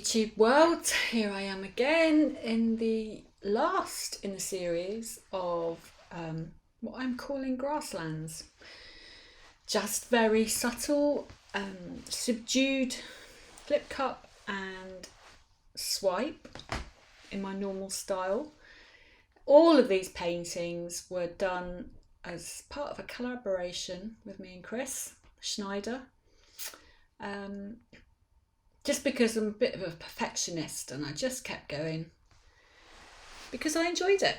YouTube world, here I am again in the last in the series of what I'm calling Grasslands. Just very subtle, subdued flip cup and swipe in my normal style. All of these paintings were done as part of a collaboration with me and Chris Schneider. Just because I'm a bit of a perfectionist and I just kept going because I enjoyed it.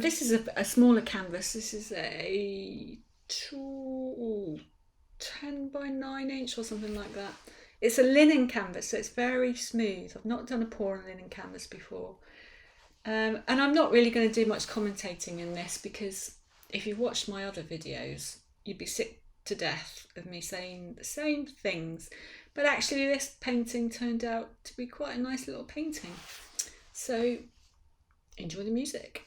This is a smaller canvas. This is a 10 by 9 inch or something like that. It's a linen canvas, so it's very smooth. I've not done a pour on linen canvas before. And I'm not really going to do much commentating in this because if you watched my other videos, you'd be sick to death of me saying the same things. But actually this painting turned out to be quite a nice little painting. So enjoy the music.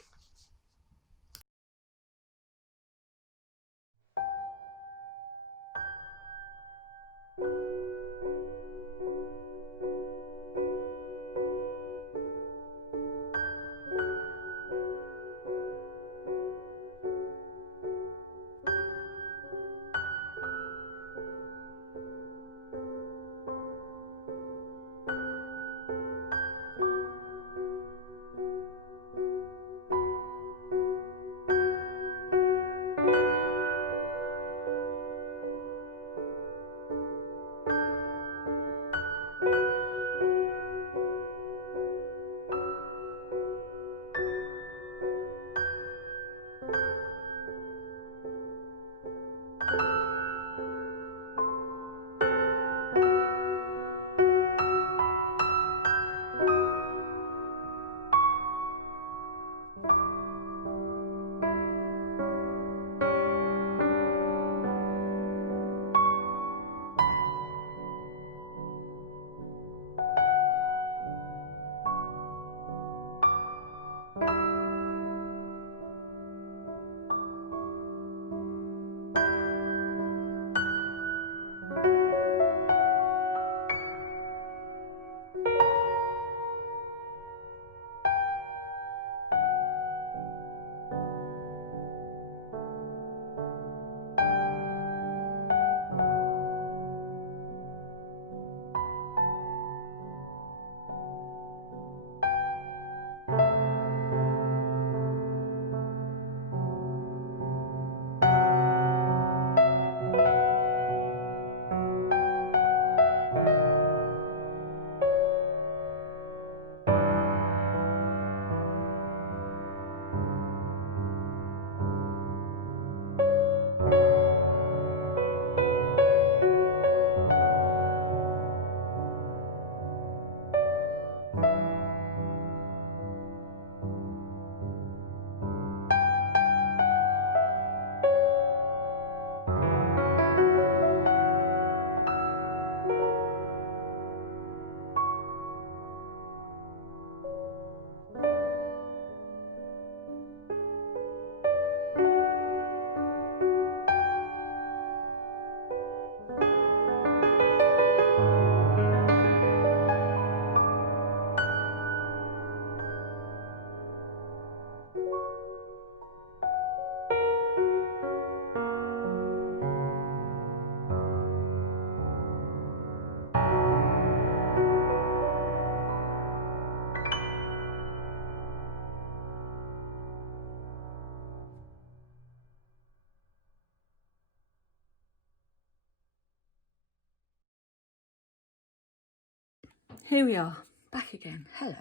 Here we are, back again. Hello.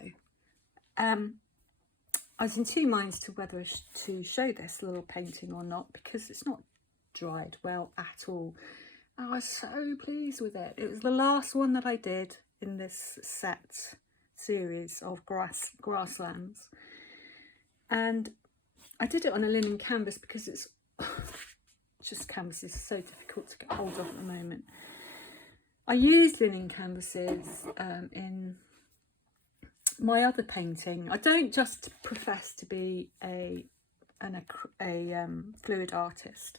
I was in two minds to whether to show this little painting or not because it's not dried well at all. I was so pleased with it. It was the last one that I did in this set series of grasslands, and I did it on a linen canvas because it's just canvas is so difficult to get hold of at the moment. I used linen canvases in my other painting. I don't just profess to be a fluid artist.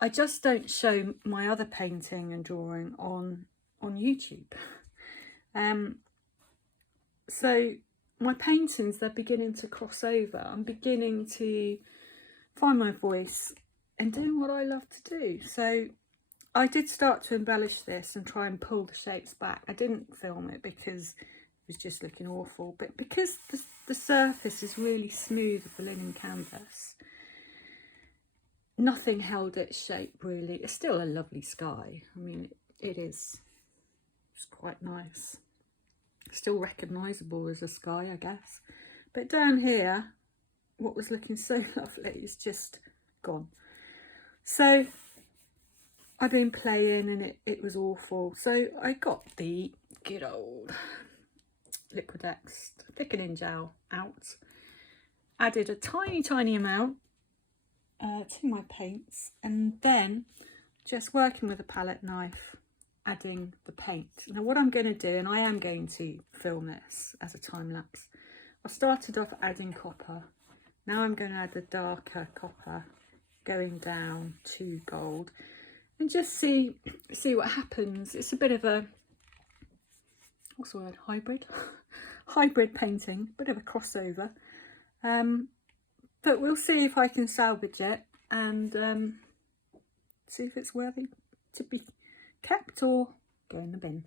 I just don't show my other painting and drawing on YouTube. So my paintings, they're beginning to cross over. I'm beginning to find my voice and doing what I love to do. So I did start to embellish this and try and pull the shapes back. I didn't film it because it was just looking awful, but because the surface is really smooth of the linen canvas, nothing held its shape really. It's still a lovely sky. I mean, it is. It's quite nice. Still recognisable as a sky, I guess. But down here, what was looking so lovely is just gone. So I've been playing and it was awful. So I got the good old Liquid-X thickening gel out. Added a tiny amount to my paints, and then just working with a palette knife, adding the paint. Now what I'm going to do, and I am going to film this as a time lapse, I started off adding copper. Now I'm going to add the darker copper going down to gold and just see what happens. It's a bit of a, what's the word, hybrid? Hybrid painting, bit of a crossover. But we'll see if I can salvage it and see if it's worthy to be kept or go in the bin.